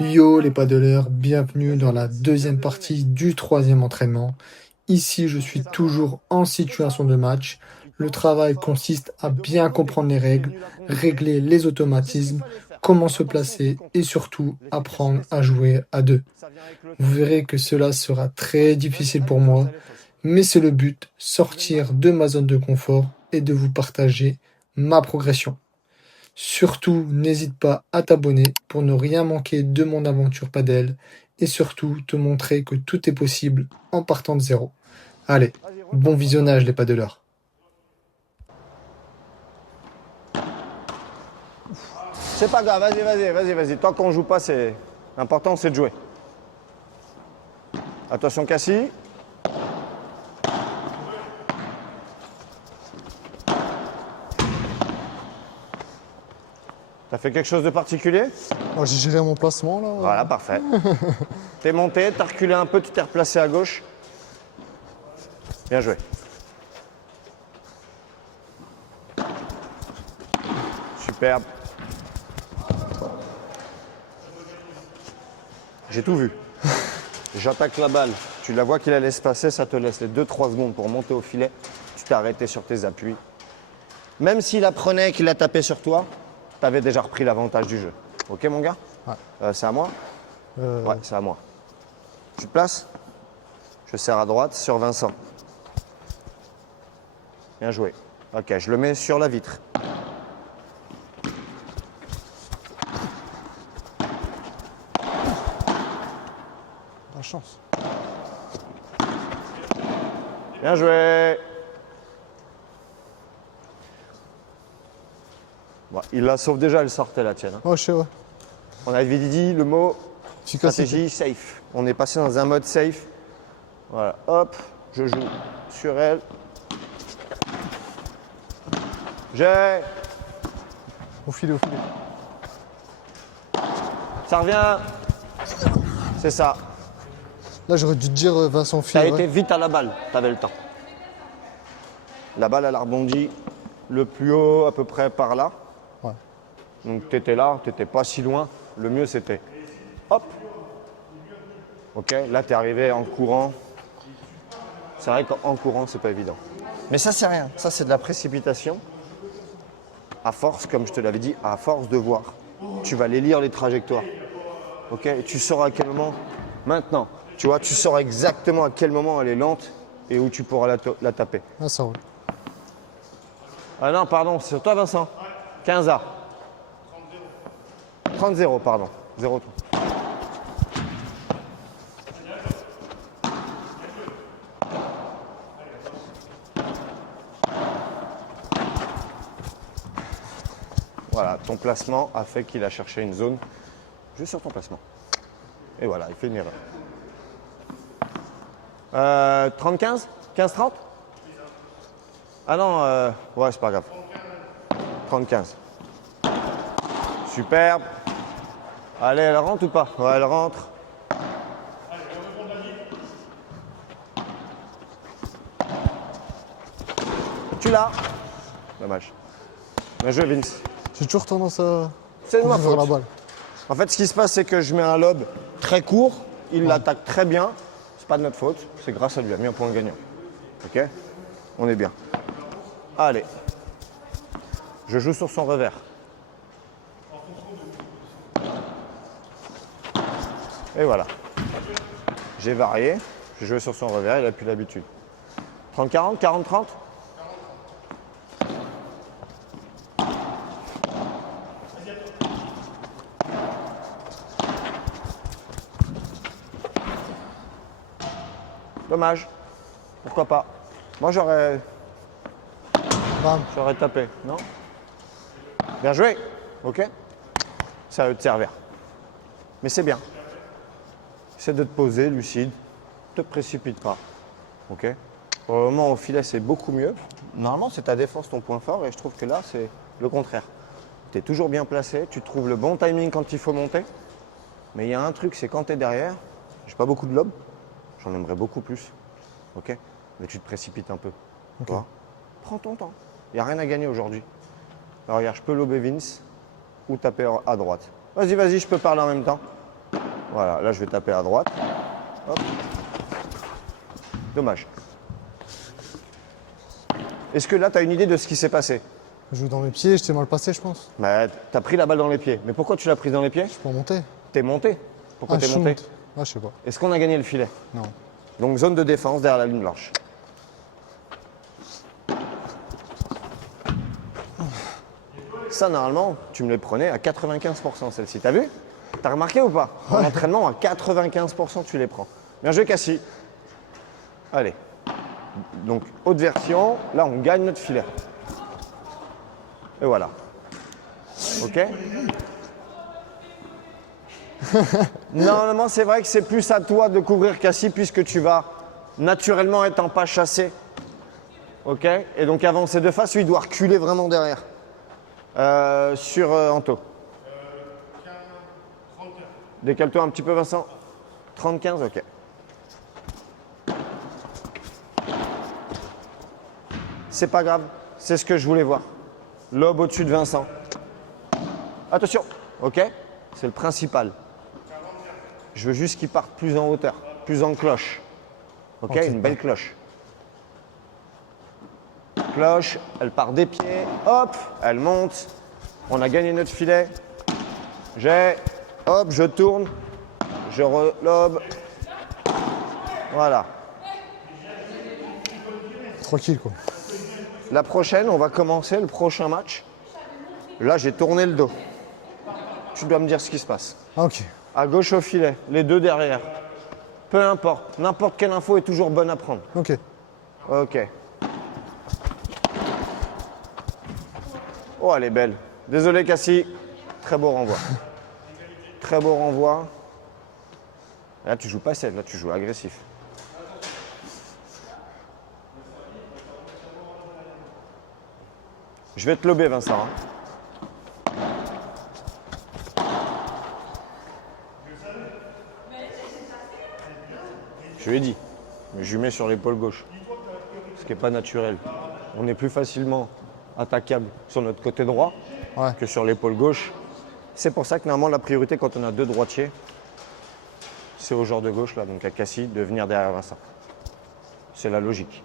Yo les paddleurs, bienvenue dans la deuxième partie du troisième entraînement. Ici, je suis toujours en situation de match. Le travail consiste à bien comprendre les règles, régler les automatismes, comment se placer et surtout apprendre à jouer à deux. Vous verrez que cela sera très difficile pour moi, mais c'est le but, sortir de ma zone de confort et de vous partager ma progression. Surtout, n'hésite pas à t'abonner pour ne rien manquer de mon aventure padel et surtout te montrer que tout est possible en partant de zéro. Allez, bon visionnage les paddleurs. C'est pas grave, vas-y. Tant qu'on joue pas, c'est l'important, c'est de jouer. Attention Cassie. T'as fait quelque chose de particulier? Oh, j'ai géré mon placement là. Voilà, parfait. T'es monté, t'as reculé un peu, tu t'es replacé à gauche. Bien joué. Superbe. J'ai tout vu. J'attaque la balle. Tu la vois qu'il la laisse passer, ça te laisse les 2-3 secondes pour monter au filet. Tu t'es arrêté sur tes appuis. Même s'il la prenait et qu'il la tapait sur toi, tu avais déjà repris l'avantage du jeu. Ok mon gars? Ouais. C'est à moi? Ouais, c'est à moi. Tu te places? Je serre à droite sur Vincent. Bien joué. Ok, je le mets sur la vitre. La chance. Bien joué. Bon, il la sauve déjà, elle sortait la tienne. Ouais, je sais, ouais. On avait dit le mot Efficacité. stratégie safe. On est passé dans un mode safe. Voilà, hop, je joue sur elle. J'ai. Au filet, au filet. Ça revient. C'est ça. Là, j'aurais dû te dire Vincent T'as filet. été Ouais. vite à la balle, t'avais le temps. La balle, elle a rebondi le plus haut, à peu près par là. Ouais. Donc t'étais là, t'étais pas si loin. Le mieux, c'était hop. Ok, là, t'es arrivé en courant. C'est vrai qu'en courant, c'est pas évident. Mais ça, c'est rien. Ça, c'est de la précipitation. À force, comme je te l'avais dit, à force de voir, tu vas les lire les trajectoires. Ok, et tu sauras à quel moment. Maintenant, tu vois, tu sauras exactement à quel moment elle est lente et où tu pourras la taper. Ah, ça roule. Ah non, pardon, c'est sur toi, Vincent. 15A. 30-0, pardon. 0 tout. Voilà, ton placement a fait qu'il a cherché une zone juste sur ton placement. Et voilà, il fait une erreur. 30-15 15-30 Ah non, ouais, c'est pas grave. 30-15. Superbe. Allez, elle rentre ou pas? Ouais, elle rentre. Tu l'as. Dommage. Bien joué, Vince. J'ai toujours tendance à C'est de ma courir vers la faute. balle. En fait, ce qui se passe, c'est que je mets un lob très court, il l'attaque très bien. C'est pas de notre faute, c'est grâce à lui, il a mis un point gagnant. Ok? On est bien. Allez. Je joue sur son revers. Et voilà. J'ai varié, j'ai joué sur son revers, il a plus l'habitude. 30-40, 40-30? Dommage. Pourquoi pas? Moi j'aurais Bam. tapé, non? Bien joué. Ok? C'est à eux de servir. Mais c'est bien. Essaie de te poser, lucide. Ne te précipite pas. Ok? Pour le moment, au filet, c'est beaucoup mieux. Normalement, c'est ta défense ton point fort et je trouve que là, c'est le contraire. Tu es toujours bien placé, tu trouves le bon timing quand il faut monter. Mais il y a un truc, c'est quand tu es derrière, j'ai pas beaucoup de lobes, j'en aimerais beaucoup plus. Ok? Mais tu te précipites un peu. Tu vois? Prends ton temps. Il n'y a rien à gagner aujourd'hui. Alors regarde, je peux lober Vince ou taper à droite. Vas-y, je peux parler en même temps. Voilà, là je vais taper à droite. Hop. Dommage. Est-ce que là, tu as une idée de ce qui s'est passé? Je joue dans mes pieds, je t'ai mal passé, je pense. Bah, tu as pris la balle dans les pieds. Mais pourquoi tu l'as prise dans les pieds? Pour monter. T'es monté. Pourquoi t'es je suis monté? monté. Ah, je sais pas. Est-ce qu'on a gagné le filet? Non. Donc zone de défense derrière la ligne blanche. Ça, normalement, tu me les prenais à 95% celle-ci. T'as vu? T'as remarqué ou pas? En entraînement, à 95%, tu les prends. Bien joué, Cassie. Allez. Donc, haute version. Là, on gagne notre filet. Et voilà. OK? Normalement, c'est vrai que c'est plus à toi de couvrir Cassie puisque tu vas naturellement être en pas chassé. OK? Et donc, avancer de face, lui, il doit reculer vraiment derrière. Sur Anto. Décale-toi un petit peu, Vincent. 30-15, OK. C'est pas grave, c'est ce que je voulais voir. Lobe au-dessus de Vincent. Attention, OK? C'est le principal. Je veux juste qu'il parte plus en hauteur, plus en cloche. OK? Une belle cloche. Cloche, elle part des pieds, hop, elle monte. On a gagné notre filet. Hop, je tourne, je relobe. Voilà. Tranquille, quoi. La prochaine, on va commencer le prochain match. Là, j'ai tourné le dos. Tu dois me dire ce qui se passe. Ah, ok. À gauche au filet, les deux derrière. Peu importe, n'importe quelle info est toujours bonne à prendre. Ok. OK. Oh, elle est belle. Désolé, Cassie. Très beau renvoi. Très beau renvoi. Là, tu joues pas celle, là, tu joues agressif. Je vais te lober, Vincent. Hein. Je lui ai dit, mais je lui mets sur l'épaule gauche. Ce qui n'est pas naturel. On est plus facilement attaquable sur notre côté droit que sur l'épaule gauche. C'est pour ça que normalement la priorité quand on a deux droitiers, c'est au joueur de gauche, là, donc à Cassie, de venir derrière Vincent. C'est la logique.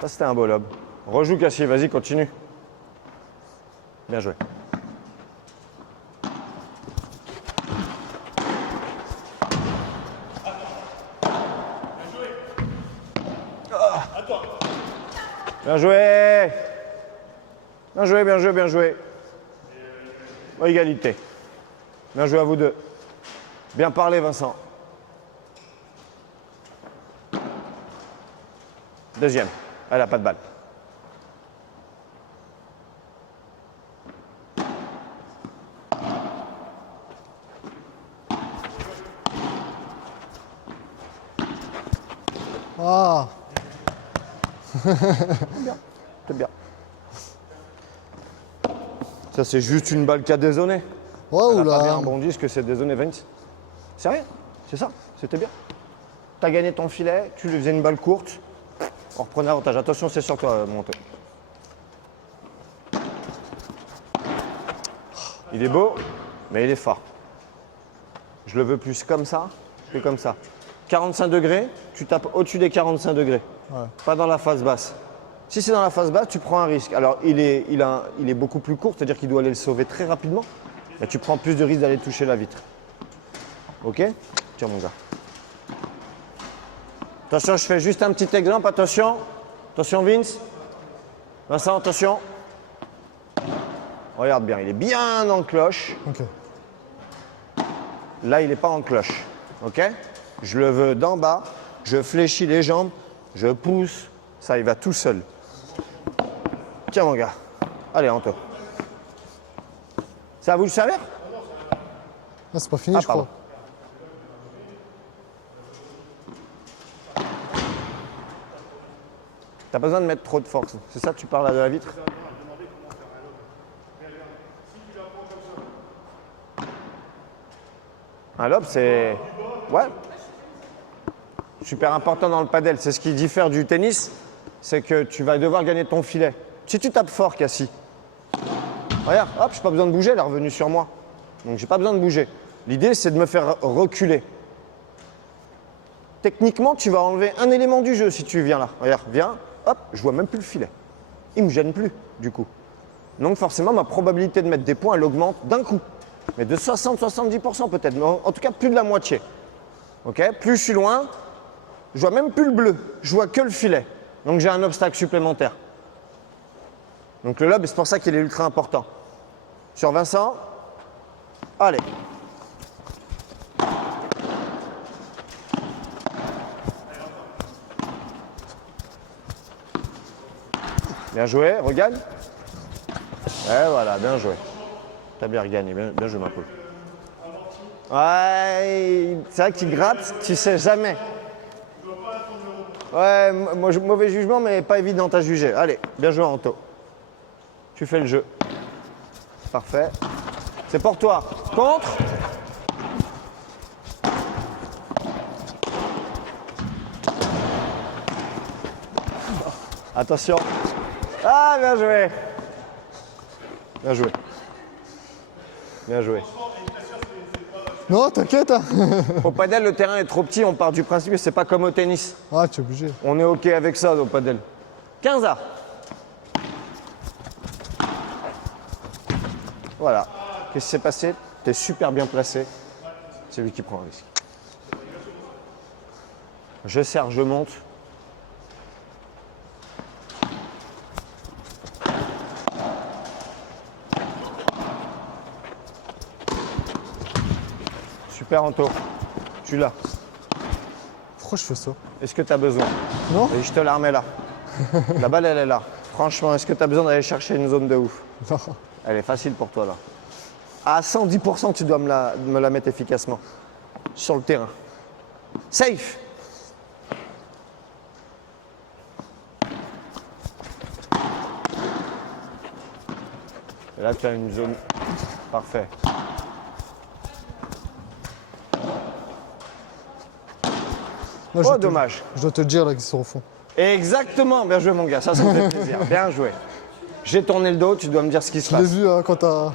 Ça, c'était un beau lob. Rejoue Cassie, vas-y, continue. Bien joué. Bien joué. Bien joué, bien joué, bien joué. Égalité. Bien joué à vous deux. Bien parlé, Vincent. Deuxième. Elle n'a pas de balle. Ah, C'est bien. Ça, c'est juste une balle qui a dézonné. ouais, Elle a pas bien oula. rebondi, ce que c'est dézonné, Vince. C'est rien. C'est ça. C'était bien. T'as gagné ton filet, tu lui faisais une balle courte. On reprenait avantage. Attention, c'est sur toi, Monte. Il est beau, mais il est fort. Je le veux plus comme ça que comme ça. 45 degrés, tu tapes au-dessus des 45 degrés. Ouais. Pas dans la face basse. Si c'est dans la face basse, tu prends un risque. Alors, il est beaucoup plus court, c'est-à-dire qu'il doit aller le sauver très rapidement. Mais tu prends plus de risque d'aller toucher la vitre. OK? Tiens, mon gars. Attention, je fais juste un petit exemple. Attention. Attention, Vince. Vincent, attention. Regarde bien, il est bien en cloche. Ok. Là, il n'est pas en cloche. OK? Je le veux d'en bas. Je fléchis les jambes. Je pousse. Ça, il va tout seul. Tiens, mon gars. Allez, Anto. C'est à vous de servir? Ah, c'est pas fini, je pardon. crois. T'as pas besoin de mettre trop de force. C'est ça que tu parles à de la vitre? Un lob, c'est... Ouais. Super important dans le padel. C'est ce qui diffère du tennis. c'est que tu vas devoir gagner ton filet. Si tu tapes fort, Cassie, regarde, hop, je n'ai pas besoin de bouger, elle est revenue sur moi. Donc j'ai pas besoin de bouger. L'idée, c'est de me faire reculer. Techniquement, tu vas enlever un élément du jeu si tu viens là. Regarde, viens, hop, je vois même plus le filet. Il me gêne plus, du coup. Donc forcément, ma probabilité de mettre des points, elle augmente d'un coup. Mais de 60-70% peut-être, mais en tout cas plus de la moitié. Ok? Plus je suis loin, je vois même plus le bleu, je vois que le filet. Donc j'ai un obstacle supplémentaire. Donc le lob, c'est pour ça qu'il est ultra important. Sur Vincent, allez. Bien joué, regagne. Et voilà, bien joué. T'as bien regagné, bien joué ma poule. Ouais, c'est vrai que tu grattes, tu sais jamais. Ouais, mauvais jugement, mais pas évident à juger. Allez, bien joué Anto. Tu fais le jeu. Parfait. C'est pour toi. Contre. Attention. Ah, bien joué. Bien joué. Bien joué. Non, t'inquiète. Hein. Au padel, le terrain est trop petit. On part du principe que c'est pas comme au tennis. Ah, tu es obligé. On est OK avec ça au padel. 15A. Voilà. Qu'est-ce qui s'est passé? Tu es super bien placé. C'est lui qui prend le risque. Je serre, je monte. Super Anto. Tu l'as. Pourquoi je fais ça? Est-ce que tu as besoin? Non. Et je te la remets là. La balle, elle est là. Franchement, est-ce que tu as besoin d'aller chercher une zone de ouf? Non. Elle est facile pour toi là. À 110%, tu dois me la mettre efficacement. Sur le terrain. Safe. Et là, tu as une zone. Parfait. Là, Oh, dommage. Je dois te le dire là qu'ils sont au fond. Exactement. Bien joué, mon gars. Ça me fait plaisir. Bien joué. J'ai tourné le dos. Tu dois me dire ce qui se Je l'ai passe. vu hein, quand t'as.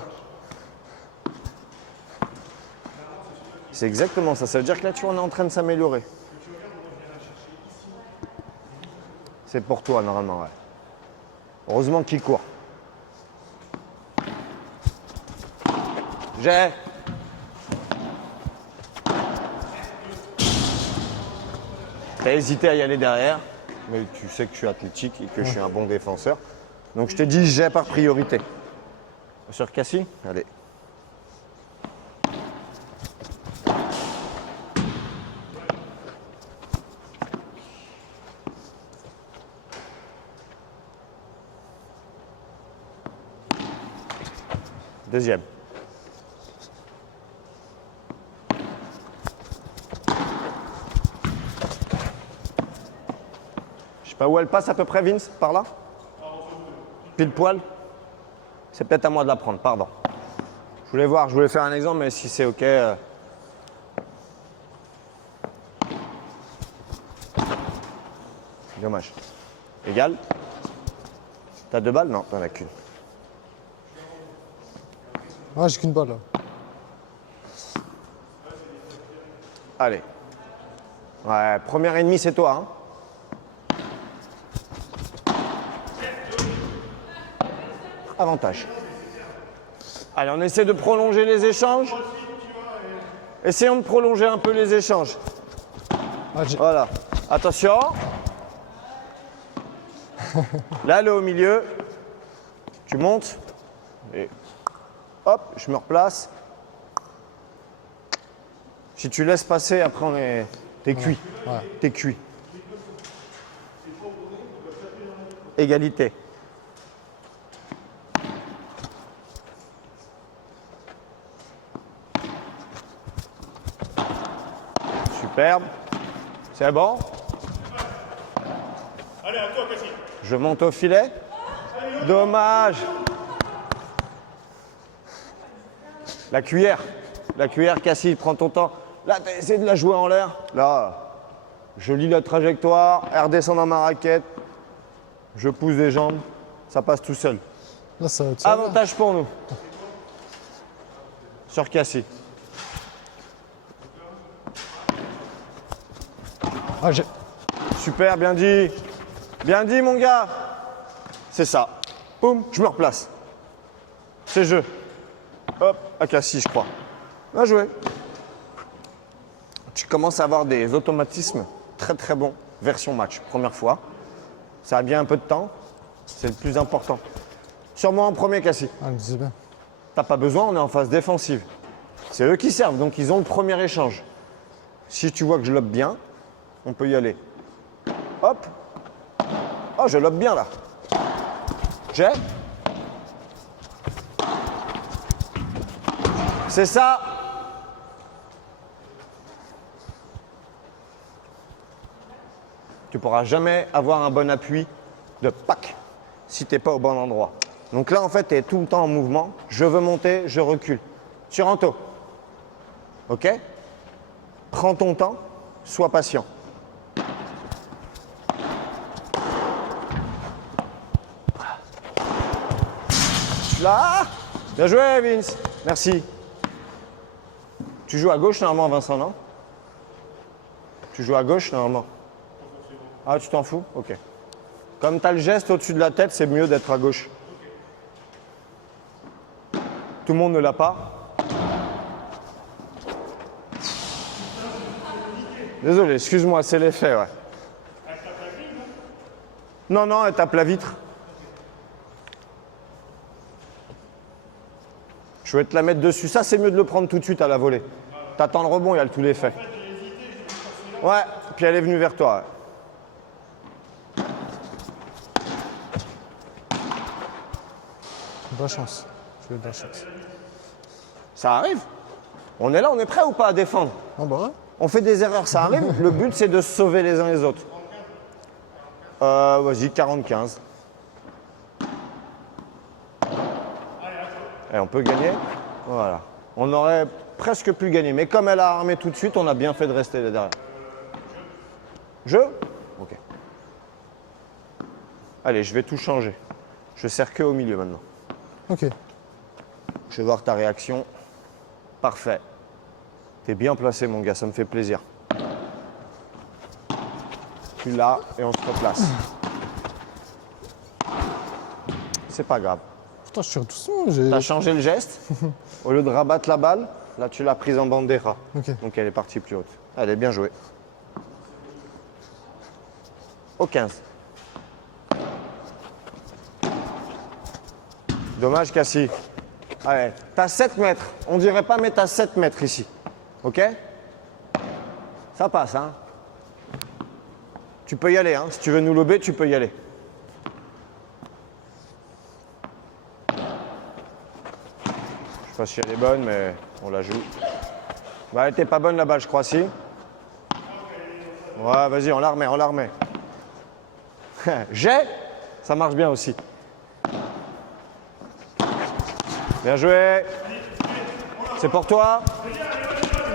C'est exactement ça. Ça veut dire que là, tu vois, on est en train de s'améliorer. C'est pour toi, normalement, ouais. Heureusement qu'il court. J'ai. T'as hésité à y aller derrière, mais tu sais que je suis athlétique et que je suis un bon défenseur. Donc je te dis j'ai par priorité. Sur Cassie, allez. Deuxième. Je sais pas où elle passe à peu près, Vince, par là? Pile poil? C'est peut-être à moi de la prendre, pardon. Je voulais voir, je voulais faire un exemple, mais si c'est OK. Dommage. Égal? T'as 2 balles? Non, t'en as qu'une. Ah, j'ai qu'une balle là. Allez. Ouais, première ennemie, c'est toi. Hein. Avantage. Allez, on essaie de prolonger les échanges. Essayons de prolonger un peu les échanges. Ah, Voilà. Attention. Là, elle est au milieu. Tu montes. Et hop, je me replace. Si tu laisses passer, après, t'es cuit. Ouais. T'es cuit. Égalité. Superbe. C'est bon. Allez, à toi, Cassie. Je monte au filet. Dommage. La cuillère. La cuillère, Cassie, prends ton temps. Là, t'as essayé de la jouer en l'air. Là, je lis la trajectoire. Elle redescend dans ma raquette. Je pousse les jambes, ça passe tout seul. Là, ça va te servir. Avantage pour nous. Sur Cassie. Ah, j'ai. Super, bien dit. Bien dit, mon gars. C'est ça. Boum, je me replace. C'est jeu. Hop, à Cassie, je crois. Bien joué. Tu commences à avoir des automatismes très très bons. Version match, première fois. Ça a bien un peu de temps. C'est le plus important. Sur moi en premier, Cassie. Ah, mais c'est bien. T'as pas besoin, on est en phase défensive. C'est eux qui servent, donc ils ont le premier échange. Si tu vois que je lobe bien, on peut y aller. Hop. Oh, je lobe bien là. J'ai. C'est ça. Tu pourras jamais avoir un bon appui de pack si tu n'es pas au bon endroit. Donc là, en fait, tu es tout le temps en mouvement. Je veux monter, je recule. Sur Anto. OK? Prends ton temps, sois patient. Là. Bien joué, Vince. Merci. Tu joues à gauche normalement, Vincent, non? Tu joues à gauche normalement. Ah, tu t'en fous? Ok. Comme tu as le geste au-dessus de la tête, c'est mieux d'être à gauche. Tout le monde ne l'a pas. Désolé, excuse-moi, c'est l'effet, ouais. Non, non, elle tape la vitre. Je vais te la mettre dessus. Ça, c'est mieux de le prendre tout de suite à la volée. T'attends le rebond, il y a tout l'effet. Ouais, puis elle est venue vers toi. Ouais. De la chance. J'ai eu de la chance. Ça arrive. On est là, on est prêt ou pas à défendre? Ah, bah ouais. On fait des erreurs, ça arrive. Le but, c'est de se sauver les uns les autres. Vas-y, 40-15. Et on peut gagner. Voilà. On aurait presque pu gagner. Mais comme elle a armé tout de suite, on a bien fait de rester là derrière. Jeu? Ok. Allez, je vais tout changer. Je sers que au milieu maintenant. Ok. Je vais voir ta réaction. Parfait. T'es bien placé, mon gars, ça me fait plaisir. Puis là, et on se replace. C'est pas grave. Putain, je tire doucement. J'ai. T'as changé le geste. Au lieu de rabattre la balle, là, tu l'as prise en bandera. Ok. Donc elle est partie plus haute. Elle est bien jouée. Au 15. Dommage, Cassie. Allez, t'as 7 mètres. On dirait pas, mais t'as 7 mètres ici. OK? Ça passe, hein? Tu peux y aller, hein? Si tu veux nous lober, tu peux y aller. Je sais pas si elle est bonne, mais on la joue. Bah, elle était pas bonne la balle, je crois, si. Ouais, vas-y, on la remet, on la remet. J'ai, ça marche bien aussi. Bien joué. C'est pour toi.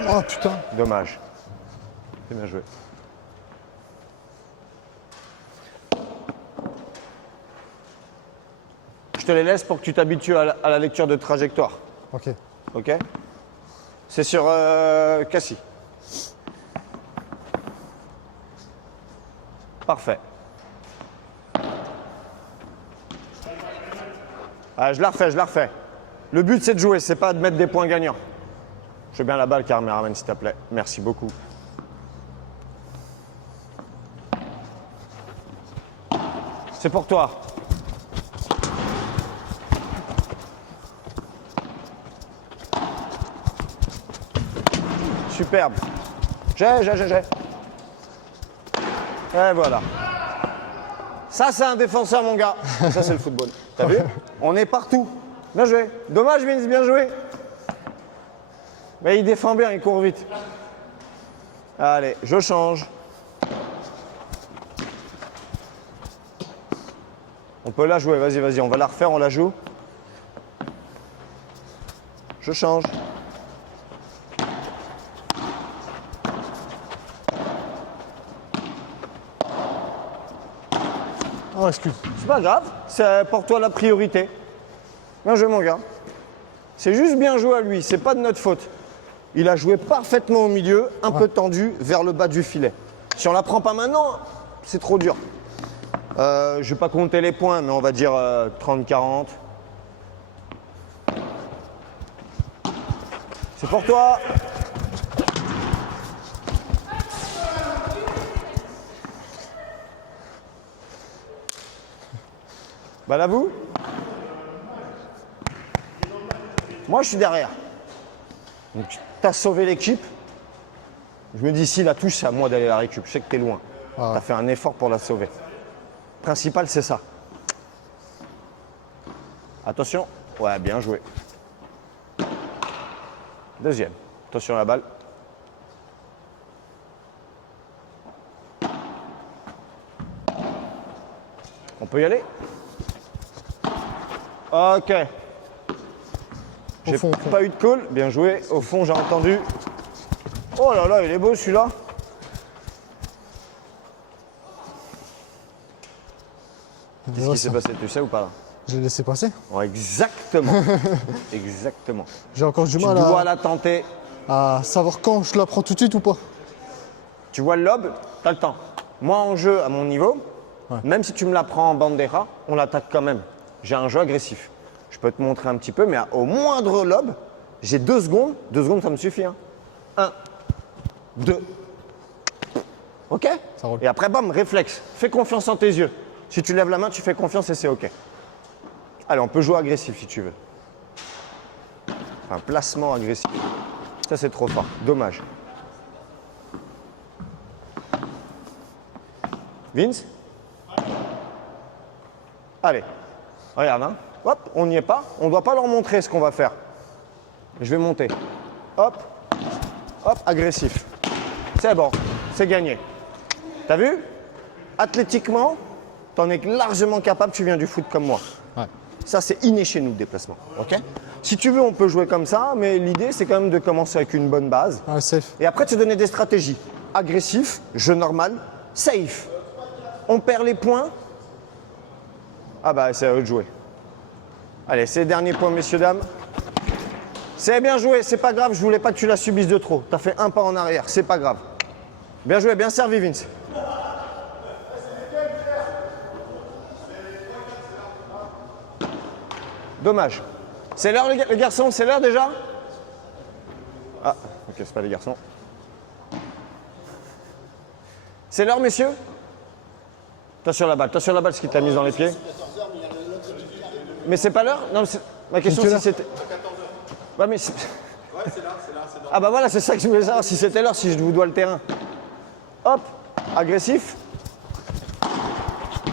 Oh putain. Dommage. C'est bien joué. Je te les laisse pour que tu t'habitues à la lecture de trajectoire. Ok. Ok? C'est sur Cassie. Parfait. Ah, je la refais, je la refais. Le but, c'est de jouer, c'est pas de mettre des points gagnants. Je veux bien la balle, Carmen, s'il te plaît. Merci beaucoup. C'est pour toi. Superbe. J'ai. Et voilà. Ça, c'est un défenseur, mon gars. Ça, c'est le football. T'as vu? On est partout. Bien joué. Dommage, Vince, bien joué. Mais il défend bien, il court vite. Allez, je change. On peut la jouer, vas-y, vas-y, on va la refaire, on la joue. Je change. Oh, excuse. C'est pas grave, c'est pour toi la priorité. Bien joué, mon gars. C'est juste bien joué à lui, c'est pas de notre faute. Il a joué parfaitement au milieu, un peu tendu vers le bas du filet. Si on la prend pas maintenant, c'est trop dur. Je vais pas compter les points, mais on va dire 30-40. C'est pour toi. Bah là, vous. Moi, je suis derrière. Donc, tu as sauvé l'équipe. Je me dis, si la touche, c'est à moi d'aller la récup. Je sais que tu es loin. Tu as fait un effort pour la sauver. Le principal, c'est ça. Attention. Ouais, bien joué. Deuxième. Attention à la balle. On peut y aller? Ok. J'ai pas eu de call. Bien joué. Au fond, j'ai entendu. Oh là là, il est beau celui-là. Qu'est-ce qui s'est passé? Tu sais ou pas là? Je l'ai laissé passer. Ouais, exactement. Exactement. J'ai encore du Tu mal dois la tenter. à savoir quand je la prends tout de suite ou pas. Tu vois le lob, tu as le temps. Moi, en jeu, à mon niveau, même si tu me la prends en bandera, on l'attaque quand même. J'ai un jeu agressif. Je peux te montrer un petit peu, mais au moindre lob, j'ai 2 secondes. 2 secondes, ça me suffit. 1, 2. OK? Ça roule. Et après, bam, réflexe. Fais confiance en tes yeux. Si tu lèves la main, tu fais confiance et c'est OK. Allez, on peut jouer agressif si tu veux. Un placement agressif. Ça, c'est trop fort. Dommage. Vince? Allez, regarde, hein. Hop, on n'y est pas. On ne doit pas leur montrer ce qu'on va faire. Je vais monter. Hop, hop, agressif. C'est bon, c'est gagné. T'as vu? Athlétiquement, t'en es largement capable, tu viens du foot comme moi. Ouais. Ça, c'est inné chez nous, le déplacement. OK? Si tu veux, on peut jouer comme ça, mais l'idée, c'est quand même de commencer avec une bonne base. Ah, safe. Et après, te donner des stratégies. Agressif, jeu normal, safe. On perd les points. Ah bah, c'est à eux de jouer. Allez, c'est les derniers points, messieurs, dames. C'est bien joué, c'est pas grave, je voulais pas que tu la subisses de trop. T'as fait un pas en arrière, c'est pas grave. Bien joué, bien servi, Vince. Dommage. C'est l'heure, les garçons, c'est l'heure déjà? Ah, ok, c'est pas les garçons. C'est l'heure, messieurs? Attention la balle, ce qui t'a mise dans les pieds. Mais c'est pas l'heure? Non, ma question c'est si c'était. Ouais, mais ah bah voilà, c'est ça que je voulais savoir, si c'était l'heure, si je vous dois le terrain. Hop, agressif.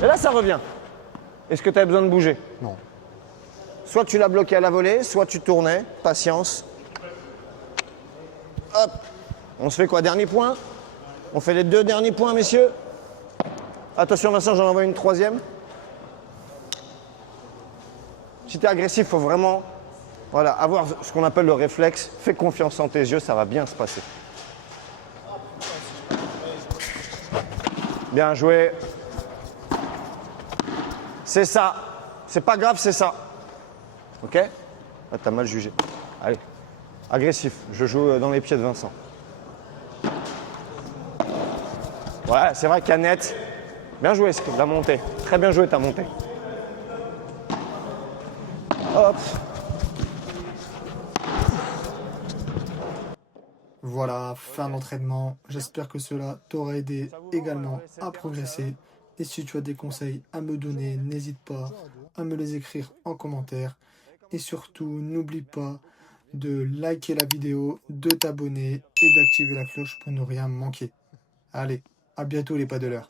Et là, ça revient. Est-ce que tu as besoin de bouger? Non. Soit tu l'as bloqué à la volée, soit tu tournais. Patience. Hop. On se fait quoi? Dernier point? On fait les 2 derniers points, messieurs? Attention, Vincent, j'en envoie une 3e. Si tu es agressif, il faut vraiment avoir ce qu'on appelle le réflexe. Fais confiance en tes yeux, ça va bien se passer. Bien joué. C'est ça. C'est pas grave, c'est ça. OK? Ah, t'as mal jugé. Allez. Agressif. Je joue dans les pieds de Vincent. Ouais, c'est vrai, canette. Bien joué, la montée. Très bien joué, ta montée. Hop. Voilà, fin d'entraînement. J'espère que cela t'aura aidé également à progresser. Et si tu as des conseils à me donner, n'hésite pas à me les écrire en commentaire. Et surtout, n'oublie pas de liker la vidéo, de t'abonner et d'activer la cloche pour ne rien manquer. Allez, à bientôt les pas de l'heure.